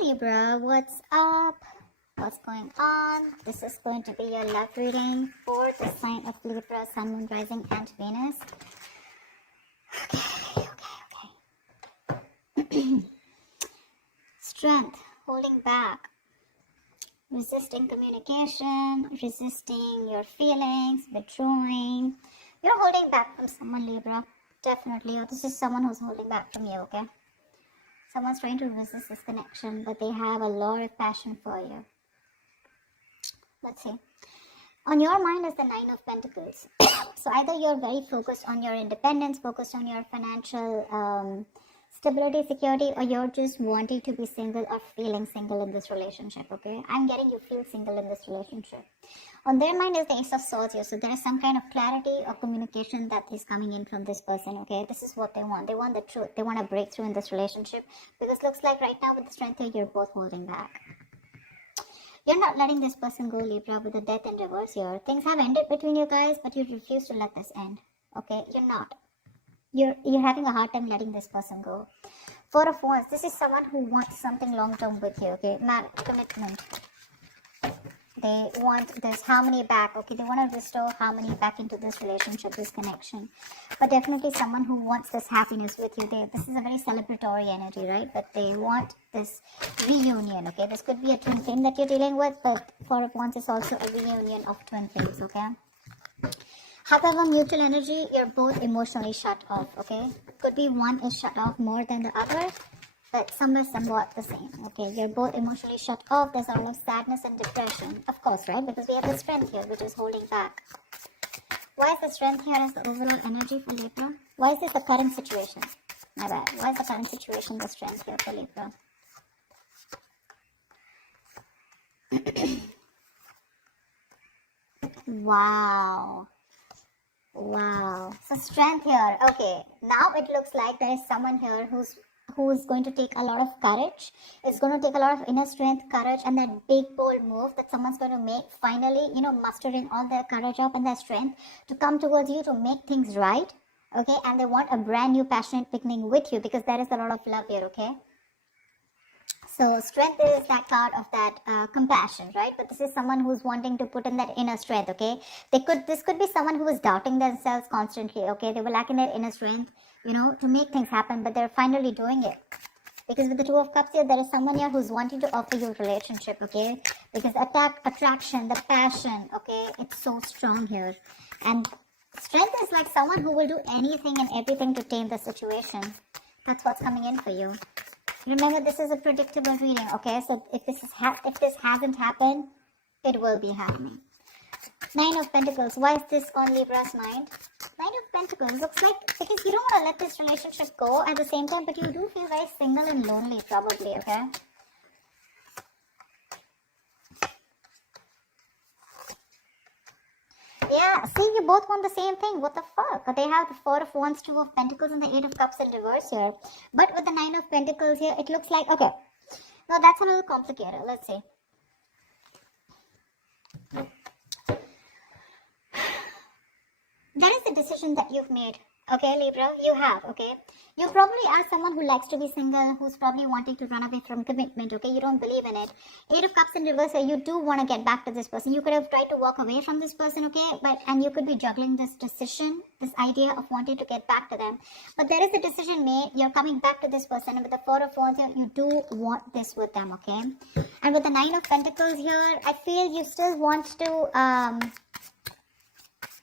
Libra, what's up? What's going on? This is going to be your love reading for the sign of Libra, Sun, Moon, Rising, and Venus. Okay. Strength, holding back, resisting communication, resisting your feelings, withdrawing. You're holding back from someone, Libra. Definitely. Or this is someone who's holding back from you, okay? Someone's trying to resist this connection, but they have a lot of passion for you. Let's see. On your mind is the Nine of Pentacles. So either you're very focused on your independence, focused on your financial stability, security, or you're just wanting to be single or feeling single in this relationship, okay? I'm getting you feel single in this relationship. On their mind is the Ace of Swords here. So there is some kind of clarity or communication that is coming in from this person, okay? This is what they want. They want the truth. They want a breakthrough in this relationship. Because looks like right now with the strength here, you're both holding back. You're not letting this person go, Libra, with the death in reverse here. Things have ended between you guys, but you refuse to let this end, okay? You're not. You're having a hard time letting this person go. Four of Wands. This is someone who wants something long-term with you, okay? Marriage, commitment. They want this harmony back, okay? They want to restore harmony back into this relationship, this connection. But definitely someone who wants this happiness with you. This is a very celebratory energy, right? But they want this reunion, okay? This could be a twin flame that you're dealing with, but Four of Wands is also a reunion of twin flames, okay? However, mutual energy, you're both emotionally shut off, okay? Could be one is shut off more than the other, but somewhat the same, okay? You're both emotionally shut off. There's a lot of sadness and depression, of course, right? Because we have the strength here, which is holding back. Why is the strength here as the overall energy for Libra? Why is this the current situation? My bad. Why is the current situation the strength here for Libra? Wow. So strength here. Okay. Now it looks like there is someone here who's going to take a lot of courage. It's going to take a lot of inner strength, courage, and that big bold move that someone's going to make. Finally, mustering all their courage up and their strength to come towards you to make things right. Okay. And they want a brand new passionate beginning with you because there is a lot of love here. Okay. So strength is that card of that compassion, right? But this is someone who's wanting to put in that inner strength, okay? This could be someone who is doubting themselves constantly, okay? They were lacking their inner strength, to make things happen, but they're finally doing it. Because with the Two of Cups here, there is someone here who's wanting to offer you a relationship, okay? Because attraction, the passion, okay? It's so strong here. And strength is like someone who will do anything and everything to tame the situation. That's what's coming in for you. Remember, this is a predictable reading, okay? So if this hasn't happened, it will be happening. Nine of Pentacles. Why is this on Libra's mind? Nine of Pentacles. Looks like because you don't want to let this relationship go at the same time, but you do feel very single and lonely, probably, okay? Yeah, see, you both want the same thing. What the fuck? They have the Four of Wands, Two of Pentacles, and the Eight of Cups in reverse here. But with the Nine of Pentacles here, it looks like, okay. Now, that's a little complicated. Let's see. That is the decision that you've made. Okay, Libra, you have, okay? You probably are someone who likes to be single, who's probably wanting to run away from commitment, okay? You don't believe in it. Eight of Cups in reverse, you do want to get back to this person. You could have tried to walk away from this person, okay? And you could be juggling this decision, this idea of wanting to get back to them. But there is a decision made. You're coming back to this person. And with the Four of Wands here, you do want this with them, okay? And with the Nine of Pentacles here, I feel you still want to,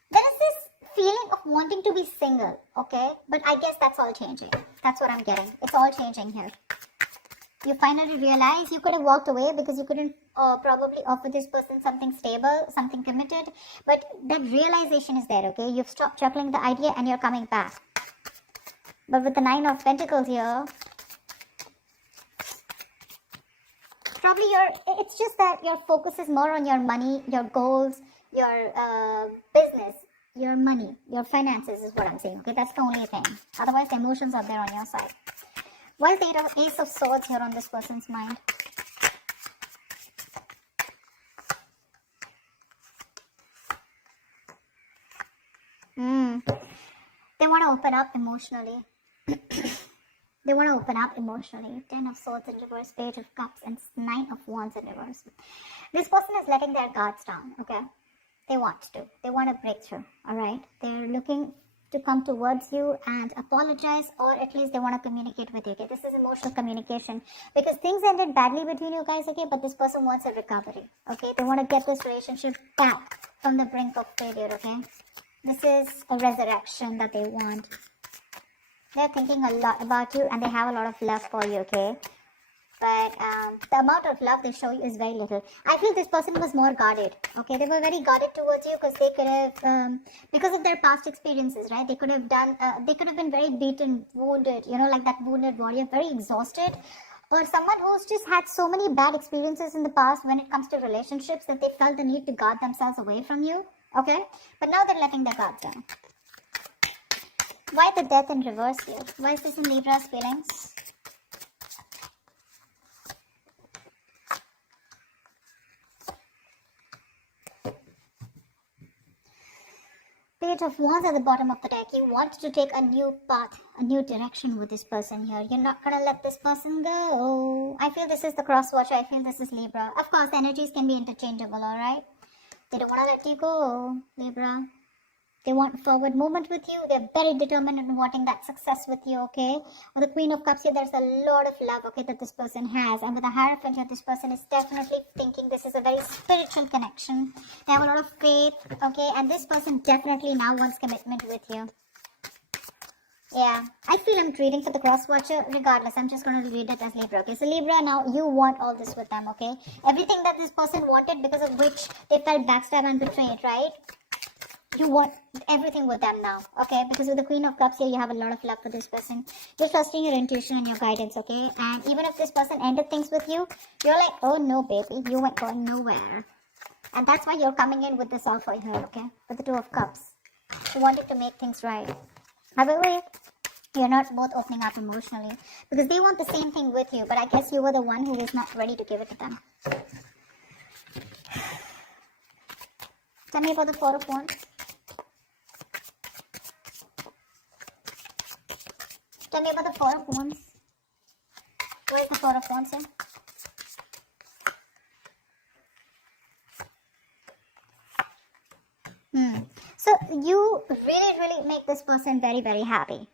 there is this feeling of wanting to be single, okay? But I guess that's all changing. That's what I'm getting. It's all changing here. You finally realize you could have walked away because you couldn't probably offer this person something stable, something committed. But that realization is there, okay? You've stopped juggling the idea and you're coming back. But with the Nine of Pentacles here, probably it's just that your focus is more on your money, your goals, your business. Your money, your finances is what I'm saying, okay? That's the only thing. Otherwise, the emotions are there on your side. Why is the Ace of Swords here on this person's mind? They want to open up emotionally. They want to open up emotionally. 10 of Swords in reverse, Page of Cups, and 9 of Wands in reverse. This person is letting their guards down, okay? They want to. They want a breakthrough, all right? They're looking to come towards you and apologize, or at least they want to communicate with you, okay? This is emotional communication because things ended badly between you guys, okay? But this person wants a recovery, okay? They want to get this relationship back from the brink of failure, okay? This is a resurrection that they want. They're thinking a lot about you and they have a lot of love for you, okay? But the amount of love they show you is very little. I feel this person was more guarded, okay? They were very guarded towards you because they could have, because of their past experiences, right? They could have been very beaten, wounded, you know, like that wounded warrior, very exhausted. Or someone who's just had so many bad experiences in the past when it comes to relationships that they felt the need to guard themselves away from you, okay? But now they're letting their guards down. Why the Death in reverse here? Why is this in Libra's feelings? Page of Wands at the bottom of the deck. You want to take a new path, a new direction with this person here. You're not going to let this person go. I feel this is the cross watcher. I feel this is Libra. Of course, the energies can be interchangeable, alright? They don't want to let you go, Libra. They want forward movement with you. They're very determined in wanting that success with you, okay? With the Queen of Cups here, there's a lot of love, okay, that this person has. And with the Hierophant here, this person is definitely thinking this is a very spiritual connection. They have a lot of faith, okay? And this person definitely now wants commitment with you. Yeah, I feel I'm treating for the cross watcher. Regardless, I'm just going to read it as Libra, okay? So Libra, now you want all this with them, okay? Everything that this person wanted because of which they felt backstabbed and betrayed, right? You want everything with them now, okay? Because with the Queen of Cups here, you have a lot of love for this person. You're trusting your intuition and your guidance, okay? And even if this person ended things with you, you're like, oh no, baby, you ain't going nowhere. And that's why you're coming in with this offer here, okay? With the Two of Cups. You wanted to make things right. However, you're not both opening up emotionally because they want the same thing with you, but I guess you were the one who is not ready to give it to them. Tell me about the Four of Wands. Tell me about the Four of Wands. Where is the Four of Wands here? So you really make this person very, very happy.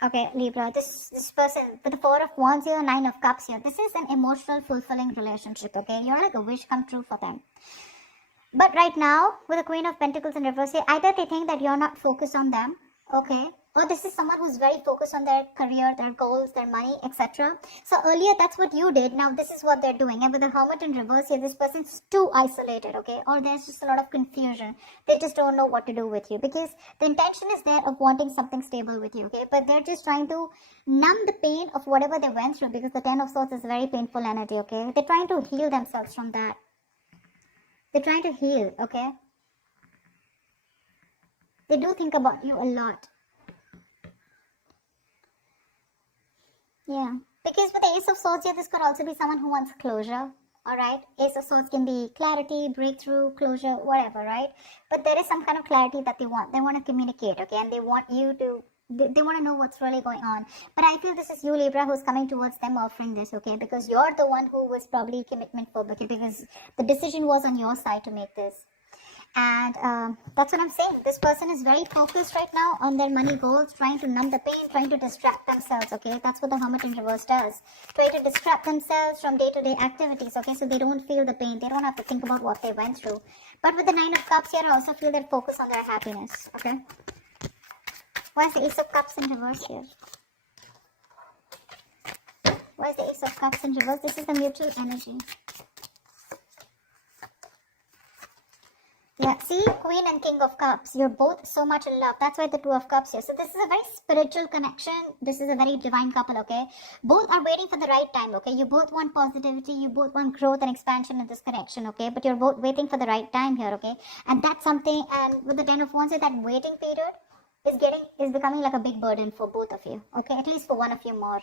Okay, Libra, this person with the Four of Wands here, Nine of Cups here. This is an emotional, fulfilling relationship, okay? You're like a wish come true for them. But right now, with the Queen of Pentacles in reverse here, either they think that you're not focused on them, okay? Or this is someone who's very focused on their career, their goals, their money, etc. So earlier, that's what you did. Now this is what they're doing. And with the Hermit in reverse here, this person's too isolated, okay? Or there's just a lot of confusion. They just don't know what to do with you. Because the intention is there of wanting something stable with you, okay? But they're just trying to numb the pain of whatever they went through. Because the Ten of Swords is a very painful energy, okay? They're trying to heal themselves from that. They're trying to heal, okay? They do think about you a lot. Yeah, because with the Ace of Swords here, this could also be someone who wants closure, alright? Ace of Swords can be clarity, breakthrough, closure, whatever, right? But there is some kind of clarity that they want. They want to communicate, okay? And they want you to, they want to know what's really going on. But I feel this is you, Libra, who's coming towards them offering this, okay? Because you're the one who was probably commitment phobic, because the decision was on your side to make this. And that's what I'm saying. This person is very focused right now on their money goals, trying to numb the pain, trying to distract themselves, okay? That's what the Hermit in reverse does. Try to distract themselves from day-to-day activities, okay? So they don't feel the pain. They don't have to think about what they went through. But with the Nine of Cups here, I also feel they're focused on their happiness, okay? Why is the Ace of Cups in reverse here? Why is the Ace of Cups in reverse? This is the mutual energy. Yeah, see, Queen and King of Cups, you're both so much in love. That's why the Two of Cups here. So this is a very spiritual connection. This is a very divine couple, okay? Both are waiting for the right time, okay? You both want positivity. You both want growth and expansion in this connection, okay? But you're both waiting for the right time here, okay? And that's something, and with the Ten of Wands, that waiting period is becoming like a big burden for both of you, okay? At least for one of you more.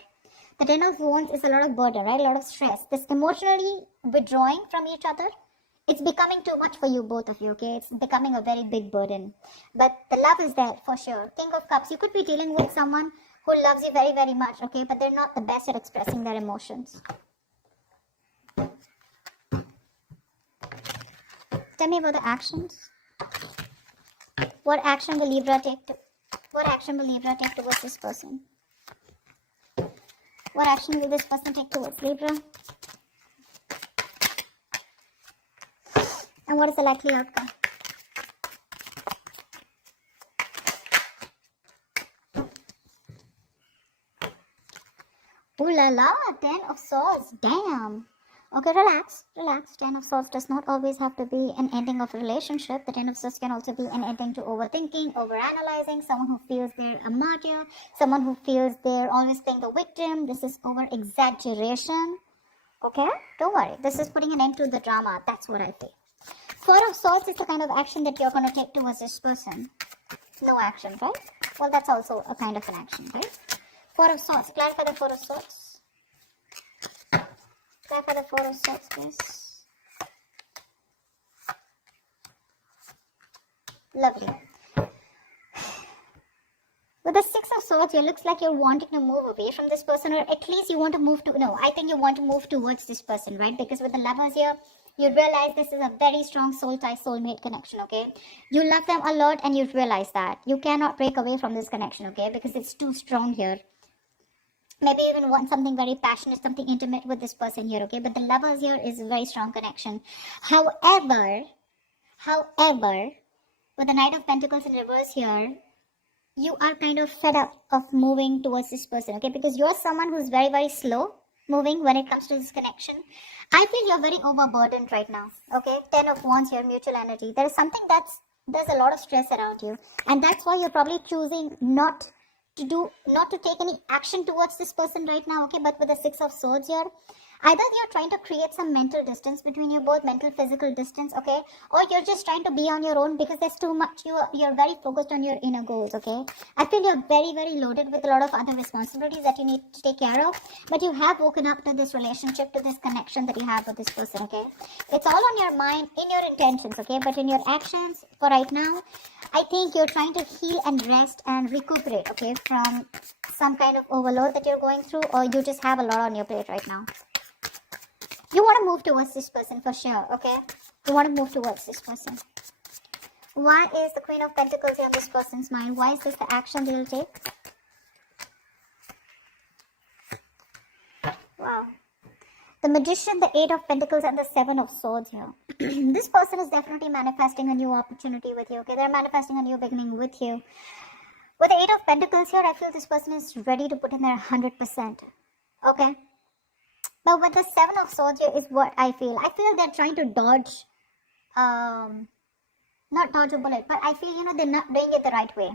The Ten of Wands is a lot of burden, right? A lot of stress. This emotionally withdrawing from each other. It's becoming too much for you, both of you, okay? It's becoming a very big burden. But the love is there for sure. King of Cups, you could be dealing with someone who loves you very, very much, okay, but they're not the best at expressing their emotions. Tell me about the actions. What action will Libra take towards this person? What action will this person take towards Libra? And what is the likely outcome? Ooh la la, 10 of Swords, damn. Okay, relax. Ten of Swords does not always have to be an ending of a relationship. The 10 of Swords can also be an ending to overthinking, overanalyzing, someone who feels they're a martyr, someone who feels they're always playing the victim. This is over-exaggeration. Okay, don't worry. This is putting an end to the drama. That's what I feel. 4 of Swords is the kind of action that you're going to take towards this person. No action, right? Well, that's also a kind of an action, right? 4 of Swords. Clarify the 4 of Swords. Clarify the 4 of Swords, please. Lovely. With the 6 of Swords, it looks like you're wanting to move away from this person, or at least you want to move to, no, I think you want to move towards this person, right? Because with the Lovers here, you realize this is a very strong soul tie, soulmate connection, okay? You love them a lot and you realize that. You cannot break away from this connection, okay? Because it's too strong here. Maybe you even want something very passionate, something intimate with this person here, okay? But the Lovers here is a very strong connection. However, with the Knight of Pentacles in reverse here, you are kind of fed up of moving towards this person, okay? Because you're someone who's very, very slow moving when it comes to this connection. I feel you're very overburdened right now, okay? 10 of Wands here, mutual energy. There is something there's a lot of stress around you. And that's why you're probably choosing not to take any action towards this person right now, okay? But with the 6 of Swords here, either you're trying to create some mental distance between you both, mental, physical distance, okay? Or you're just trying to be on your own because there's too much, you're very focused on your inner goals, okay? I feel you're very, very loaded with a lot of other responsibilities that you need to take care of, but you have woken up to this relationship, to this connection that you have with this person, okay? It's all on your mind, in your intentions, okay? But in your actions, for right now, I think you're trying to heal and rest and recuperate, okay? From some kind of overload that you're going through, or you just have a lot on your plate right now. You want to move towards this person for sure, okay? You want to move towards this person. Why is the Queen of Pentacles here on this person's mind? Why is this the action they'll take? Wow. The Magician, the 8 of Pentacles, and the 7 of Swords here. This person is definitely manifesting a new opportunity with you, okay? They're manifesting a new beginning with you. With the 8 of Pentacles here, I feel this person is ready to put in their 100%, okay? But with the 7 of Swords here is what I feel. I feel they're trying to dodge, not dodge a bullet, but I feel, they're not doing it the right way.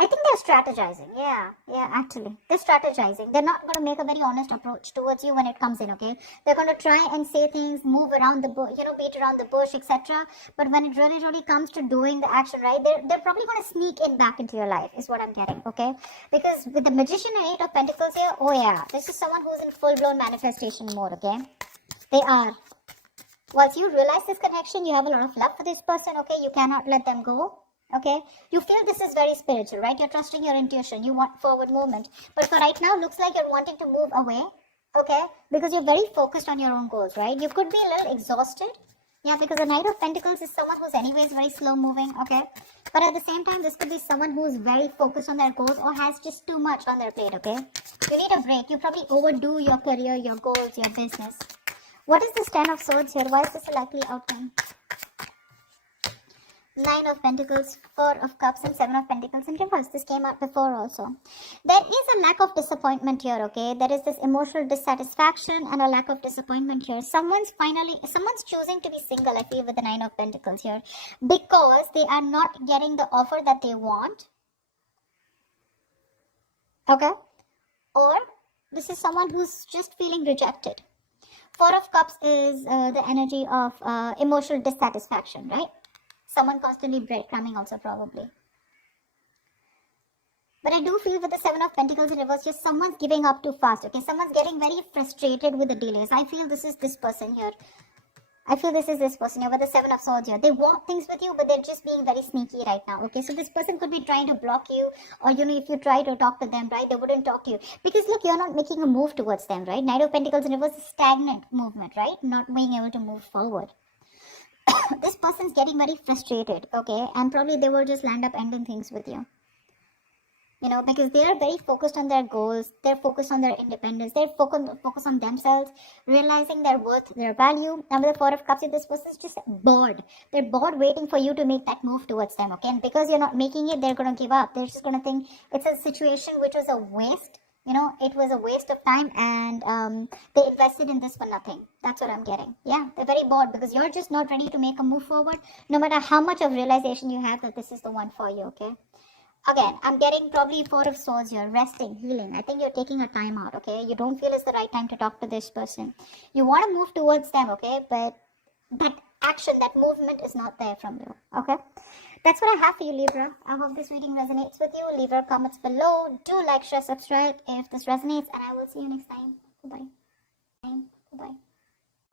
I think they're strategizing. Yeah, actually. They're strategizing. They're not going to make a very honest approach towards you when it comes in, okay? They're going to try and say things, move around the bush, beat around the bush, etc. But when it really, really comes to doing the action, right, they're probably going to sneak in back into your life, is what I'm getting, okay? Because with the Magician and 8 of Pentacles here, oh yeah, this is someone who's in full-blown manifestation mode, okay? They are. Once you realize this connection, you have a lot of love for this person, okay? You cannot let them go. Okay, you feel this is very spiritual, right? You're trusting your intuition, you want forward movement, but for right now, looks like you're wanting to move away, okay? Because you're very focused on your own goals, right? You could be a little exhausted, yeah, because the Knight of Pentacles is someone who's anyways very slow moving, okay? But at the same time, this could be someone who's very focused on their goals or has just too much on their plate, okay? You need a break. You probably overdo your career, your goals, your business. What is this 10 of Swords here? Why is this a likely outcome? 9 of Pentacles, 4 of Cups, and 7 of Pentacles in reverse. This came out before also. There is a lack of disappointment here, okay? There is this emotional dissatisfaction and a lack of disappointment here. Someone's choosing to be single, I feel, with the 9 of Pentacles here. Because they are not getting the offer that they want. Okay? Or this is someone who's just feeling rejected. 4 of Cups is the energy of emotional dissatisfaction, right? Someone constantly breadcrumbing also probably. But I do feel with the 7 of Pentacles in reverse, just someone's giving up too fast, okay? Someone's getting very frustrated with the delays. I feel this is this person here. I feel this is this person here with the Seven of Swords here. They want things with you, but they're just being very sneaky right now. Okay, so this person could be trying to block you, or if you try to talk to them, right, they wouldn't talk to you because look, you're not making a move towards them, right? Knight of Pentacles in reverse is stagnant movement, right? Not being able to move forward. This person's getting very frustrated, okay, and probably they will just land up ending things with you. Because they are very focused on their goals, they're focused on their independence, they're focused on themselves, realizing their worth, their value. And with the Four of Cups, this person's just bored. They're bored waiting for you to make that move towards them, okay? And because you're not making it, they're going to give up. They're just going to think it's a situation which was a waste. It was a waste of time, and they invested in this for nothing. That's what I'm getting. Yeah, they're very bored because you're just not ready to make a move forward, no matter how much of realization you have that this is the one for you, okay? Again, I'm getting probably Four of Swords here, resting, healing. I think you're taking a time out, okay? You don't feel it's the right time to talk to this person. You want to move towards them, okay? But that action, that movement is not there from you, okay? That's what I have for you, Libra. I hope this reading resonates with you. Leave your comments below. Do like, share, subscribe if this resonates, and I will see you next time. Bye-bye.